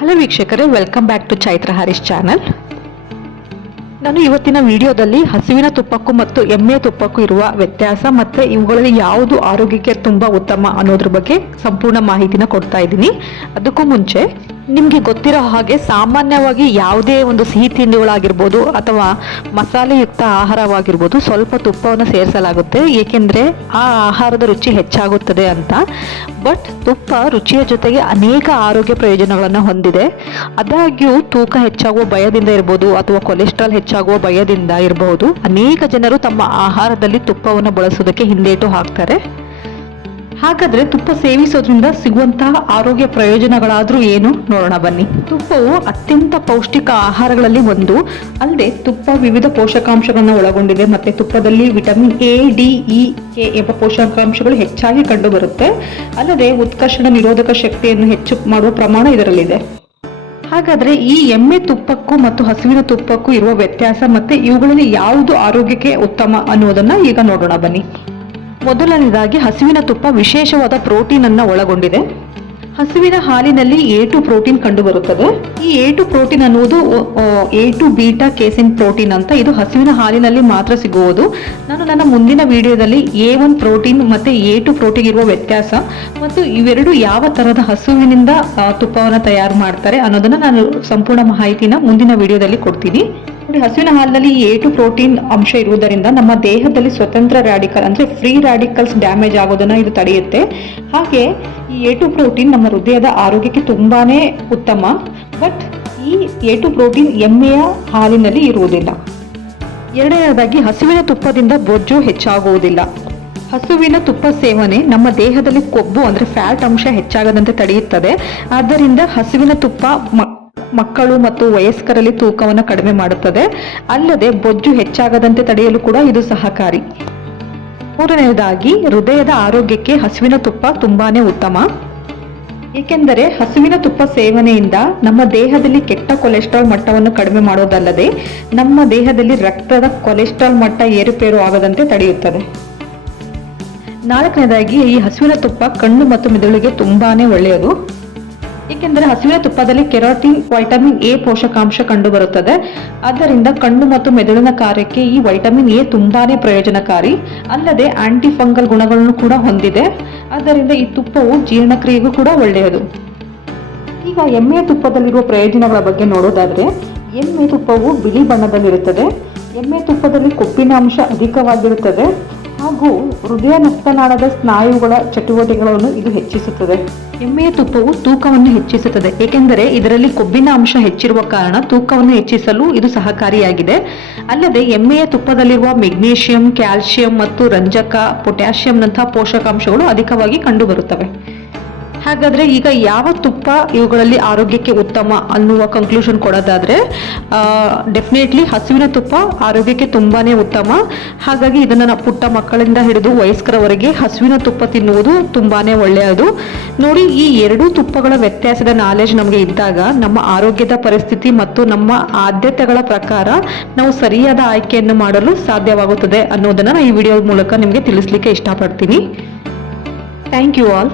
Hello ವೀಕ್ಷಕರೇ, welcome back to Chaitra Harish channel. ನಾನು ಇವತ್ತಿನ ವಿಡಿಯೋದಲ್ಲಿ ಹಸುವಿನ ತುಪ್ಪಕ್ಕೂ ಮತ್ತು ಎಮ್ಮೆ ತುಪ್ಪಕ್ಕೂ ಇರುವ ವ್ಯತ್ಯಾಸ ಮತ್ತು ಇವುಗಳಲ್ಲಿ ಯಾವುದು ಆರೋಗ್ಯಕ್ಕೆ ತುಂಬ ಉತ್ತಮ ಅನ್ನೋದ್ರ ಬಗ್ಗೆ ಸಂಪೂರ್ಣ ಮಾಹಿತಿನ ಕೊಡ್ತಾ ಇದ್ದೀನಿ. ಅದಕ್ಕೂ ಮುಂಚೆ ನಿಮಗೆ ಗೊತ್ತಿರೋ ಹಾಗೆ ಸಾಮಾನ್ಯವಾಗಿ ಯಾವುದೇ ಒಂದು ಸಿಹಿ ತಿಂಡಿಗಳಾಗಿರ್ಬೋದು ಅಥವಾ ಮಸಾಲೆಯುಕ್ತ ಆಹಾರವಾಗಿರ್ಬೋದು ಸ್ವಲ್ಪ ತುಪ್ಪವನ್ನು ಸೇರಿಸಲಾಗುತ್ತೆ, ಏಕೆಂದರೆ ಆ ಆಹಾರದ ರುಚಿ ಹೆಚ್ಚಾಗುತ್ತದೆ ಅಂತ. ಬಟ್ ತುಪ್ಪ ರುಚಿಯ ಜೊತೆಗೆ ಅನೇಕ ಆರೋಗ್ಯ ಪ್ರಯೋಜನಗಳನ್ನು ಹೊಂದಿದೆ. ಆದಾಗ್ಯೂ ತೂಕ ಹೆಚ್ಚಾಗುವ ಭಯದಿಂದ ಇರ್ಬೋದು ಅಥವಾ ಕೊಲೆಸ್ಟ್ರಾಲ್ ಹೆಚ್ಚಾಗುವ ಭಯದಿಂದ ಇರಬಹುದು ಅನೇಕ ಜನರು ತಮ್ಮ ಆಹಾರದಲ್ಲಿ ತುಪ್ಪವನ್ನು ಬಳಸೋದಕ್ಕೆ ಹಿಂದೇಟು ಹಾಕ್ತಾರೆ. ಹಾಗಾದ್ರೆ ತುಪ್ಪ ಸೇವಿಸೋದ್ರಿಂದ ಸಿಗುವಂತಹ ಆರೋಗ್ಯ ಪ್ರಯೋಜನಗಳಾದ್ರೂ ಏನು ನೋಡೋಣ ಬನ್ನಿ. ತುಪ್ಪವು ಅತ್ಯಂತ ಪೌಷ್ಟಿಕ ಆಹಾರಗಳಲ್ಲಿ ಒಂದು. ಅಲ್ಲದೆ ತುಪ್ಪ ವಿವಿಧ ಪೋಷಕಾಂಶಗಳನ್ನು ಒಳಗೊಂಡಿದೆ ಮತ್ತೆ ತುಪ್ಪದಲ್ಲಿ vitamin A, D, E, K ಎಂಬ ಪೋಷಕಾಂಶಗಳು ಹೆಚ್ಚಾಗಿ ಕಂಡು ಬರುತ್ತೆ. ಅಲ್ಲದೆ ಉತ್ಕರ್ಷಣ ನಿರೋಧಕ ಶಕ್ತಿಯನ್ನು ಹೆಚ್ಚು ಮಾಡುವ ಪ್ರಮಾಣ ಇದರಲ್ಲಿದೆ. ಹಾಗಾದ್ರೆ ಈ ಎಮ್ಮೆ ತುಪ್ಪಕ್ಕೂ ಮತ್ತು ಹಸುವಿನ ತುಪ್ಪಕ್ಕೂ ಇರುವ ವ್ಯತ್ಯಾಸ ಮತ್ತೆ ಇವುಗಳಲ್ಲಿ ಯಾವುದು ಆರೋಗ್ಯಕ್ಕೆ ಉತ್ತಮ ಅನ್ನೋದನ್ನ ಈಗ ನೋಡೋಣ ಬನ್ನಿ. ಮೊದಲನೇದಾಗಿ ಹಸುವಿನ ತುಪ್ಪ ವಿಶೇಷವಾದ ಪ್ರೋಟೀನ್ ಅನ್ನು ಒಳಗೊಂಡಿದೆ. ಹಸುವಿನ ಹಾಲಿನಲ್ಲಿ A2 ಪ್ರೋಟೀನ್ ಕಂಡು ಬರುತ್ತದೆ. ಈ A2 ಪ್ರೋಟೀನ್ ಅನ್ನುವುದು A2 ಬೀಟಾ ಕೇಸಿನ್ ಪ್ರೋಟೀನ್ ಅಂತ. ಇದು ಹಸುವಿನ ಹಾಲಿನಲ್ಲಿ ಮಾತ್ರ ಸಿಗುವುದು. ನಾನು ನನ್ನ ಮುಂದಿನ ವಿಡಿಯೋದಲ್ಲಿ A1 ಪ್ರೋಟೀನ್ ಮತ್ತೆ A2 ಪ್ರೋಟೀನ್ ಇರುವ ವ್ಯತ್ಯಾಸ ಮತ್ತು ಇವೆರಡು ಯಾವ ತರಹದ ಹಸುವಿನಿಂದ ತುಪ್ಪವನ್ನು ತಯಾರು ಮಾಡ್ತಾರೆ ಅನ್ನೋದನ್ನ ನಾನು ಸಂಪೂರ್ಣ ಮಾಹಿತಿನ ಮುಂದಿನ ವಿಡಿಯೋದಲ್ಲಿ ಕೊಡ್ತೀನಿ. ನೋಡಿ, ಹಸುವಿನ ಹಾಲಿನಲ್ಲಿ A2 ಪ್ರೋಟೀನ್ ಅಂಶ ಇರುವುದರಿಂದ ನಮ್ಮ ದೇಹದಲ್ಲಿ ಸ್ವತಂತ್ರ ರ್ಯಾಡಿಕಲ್ ಅಂದ್ರೆ ಫ್ರೀ ರ್ಯಾಡಿಕಲ್ಸ್ ಡ್ಯಾಮೇಜ್ ಆಗೋದನ್ನ ಇದು ತಡೆಯುತ್ತೆ. ಹಾಗೆ ಈ A2 ಪ್ರೋಟೀನ್ ನಮ್ಮ ಹೃದಯದ ಆರೋಗ್ಯಕ್ಕೆ ತುಂಬಾನೇ ಉತ್ತಮ. ಬಟ್ ಈ A2 ಪ್ರೋಟೀನ್ ಎಮ್ಮೆಯ ಹಾಲಿನಲ್ಲಿ ಇರುವುದಿಲ್ಲ. ಎರಡನೇದಾಗಿ ಹಸುವಿನ ತುಪ್ಪದಿಂದ ಬೊಜ್ಜು ಹೆಚ್ಚಾಗುವುದಿಲ್ಲ. ಹಸುವಿನ ತುಪ್ಪ ಸೇವನೆ ನಮ್ಮ ದೇಹದಲ್ಲಿ ಕೊಬ್ಬು ಅಂದ್ರೆ ಫ್ಯಾಟ್ ಅಂಶ ಹೆಚ್ಚಾಗದಂತೆ ತಡೆಯುತ್ತದೆ. ಆದ್ದರಿಂದ ಹಸುವಿನ ತುಪ್ಪ ಮಕ್ಕಳು ಮತ್ತು ವಯಸ್ಕರಲ್ಲಿ ತೂಕವನ್ನು ಕಡಿಮೆ ಮಾಡುತ್ತದೆ. ಅಲ್ಲದೆ ಬೊಜ್ಜು ಹೆಚ್ಚಾಗದಂತೆ ತಡೆಯಲು ಕೂಡ ಇದು ಸಹಕಾರಿ. ಮೂರನೆಯದಾಗಿ ಹೃದಯದ ಆರೋಗ್ಯಕ್ಕೆ ಹಸುವಿನ ತುಪ್ಪ ತುಂಬಾನೇ ಉತ್ತಮ. ಏಕೆಂದರೆ ಹಸುವಿನ ತುಪ್ಪ ಸೇವನೆಯಿಂದ ನಮ್ಮ ದೇಹದಲ್ಲಿ ಕೆಟ್ಟ ಕೊಲೆಸ್ಟ್ರಾಲ್ ಮಟ್ಟವನ್ನು ಕಡಿಮೆ ಮಾಡೋದಲ್ಲದೆ ನಮ್ಮ ದೇಹದಲ್ಲಿ ರಕ್ತದ ಕೊಲೆಸ್ಟ್ರಾಲ್ ಮಟ್ಟ ಏರುಪೇರು ಆಗದಂತೆ ತಡೆಯುತ್ತದೆ. ನಾಲ್ಕನೇದಾಗಿ ಈ ಹಸುವಿನ ತುಪ್ಪ ಕಣ್ಣು ಮತ್ತು ಮೆದುಳಿಗೆ ತುಂಬಾನೇ ಒಳ್ಳೆಯದು. ಏಕೆಂದರೆ ಹಸುವಿನ ತುಪ್ಪದಲ್ಲಿ ಕೆರಾಟಿನ್, ವೈಟಮಿನ್ ಎ ಪೋಷಕಾಂಶ ಕಂಡು ಬರುತ್ತದೆ. ಆದ್ದರಿಂದ ಕಣ್ಣು ಮತ್ತು ಮೆದುಳಿನ ಕಾರ್ಯಕ್ಕೆ ಈ ವೈಟಮಿನ್ ಎ ತುಂಬಾನೇ ಪ್ರಯೋಜನಕಾರಿ. ಅಲ್ಲದೆ ಆಂಟಿ ಫಂಗಲ್ ಗುಣಗಳನ್ನು ಕೂಡ ಹೊಂದಿದೆ. ಆದ್ದರಿಂದ ಈ ತುಪ್ಪವು ಜೀರ್ಣಕ್ರಿಯೆಗೂ ಕೂಡ ಒಳ್ಳೆಯದು. ಈಗ ಎಮ್ಮೆಯ ತುಪ್ಪದಲ್ಲಿರುವ ಪ್ರಯೋಜನಗಳ ಬಗ್ಗೆ ನೋಡೋದಾದ್ರೆ, ಎಮ್ಮೆ ತುಪ್ಪವು ಬಿಳಿ ಬಣ್ಣದಲ್ಲಿರುತ್ತದೆ. ಎಮ್ಮೆ ತುಪ್ಪದಲ್ಲಿ ಕೊಬ್ಬಿನ ಅಂಶ ಅಧಿಕವಾಗಿರುತ್ತದೆ ಹಾಗೂ ಹೃದಯ ರಕ್ತನಾಳದ ಸ್ನಾಯುಗಳ ಚಟುವಟಿಕೆಗಳನ್ನು ಇದು ಹೆಚ್ಚಿಸುತ್ತದೆ. ಎಮ್ಮೆಯ ತುಪ್ಪವು ತೂಕವನ್ನು ಹೆಚ್ಚಿಸುತ್ತದೆ, ಏಕೆಂದರೆ ಇದರಲ್ಲಿ ಕೊಬ್ಬಿನ ಅಂಶ ಹೆಚ್ಚಿರುವ ಕಾರಣ ತೂಕವನ್ನು ಹೆಚ್ಚಿಸಲು ಇದು ಸಹಕಾರಿಯಾಗಿದೆ. ಅಲ್ಲದೆ ಎಮ್ಮೆಯ ತುಪ್ಪದಲ್ಲಿರುವ ಮೆಗ್ನೀಷಿಯಂ, ಕ್ಯಾಲ್ಸಿಯಂ ಮತ್ತು ರಂಜಕ, ಪೊಟ್ಯಾಷಿಯಂನಂತಹ ಪೋಷಕಾಂಶಗಳು ಅಧಿಕವಾಗಿ ಕಂಡುಬರುತ್ತವೆ. ಹಾಗಾದ್ರೆ ಈಗ ಯಾವ ತುಪ್ಪ ಇವುಗಳಲ್ಲಿ ಆರೋಗ್ಯಕ್ಕೆ ಉತ್ತಮ ಅನ್ನುವ ಕನ್ಕ್ಲೂಷನ್ ಕೊಡೋದಾದ್ರೆ, ಡೆಫಿನೆಟ್ಲಿ ಹಸುವಿನ ತುಪ್ಪ ಆರೋಗ್ಯಕ್ಕೆ ತುಂಬಾನೇ ಉತ್ತಮ. ಹಾಗಾಗಿ ಇದನ್ನ ಪುಟ್ಟ ಮಕ್ಕಳಿಂದ ಹಿಡಿದು ವಯಸ್ಕರವರೆಗೆ ಹಸುವಿನ ತುಪ್ಪ ತಿನ್ನುವುದು ತುಂಬಾನೇ ಒಳ್ಳೆಯದು. ನೋಡಿ, ಈ ಎರಡೂ ತುಪ್ಪಗಳ ವ್ಯತ್ಯಾಸದ ನಾಲೆಜ್ ನಮಗೆ ಇದ್ದಾಗ ನಮ್ಮ ಆರೋಗ್ಯದ ಪರಿಸ್ಥಿತಿ ಮತ್ತು ನಮ್ಮ ಆದ್ಯತೆಗಳ ಪ್ರಕಾರ ನಾವು ಸರಿಯಾದ ಆಯ್ಕೆಯನ್ನು ಮಾಡಲು ಸಾಧ್ಯವಾಗುತ್ತದೆ ಅನ್ನೋದನ್ನ ನಾನು ಈ ವಿಡಿಯೋ ಮೂಲಕ ನಿಮಗೆ ತಿಳಿಸ್ಲಿಕ್ಕೆ ಇಷ್ಟಪಡ್ತೀನಿ. Thank you all.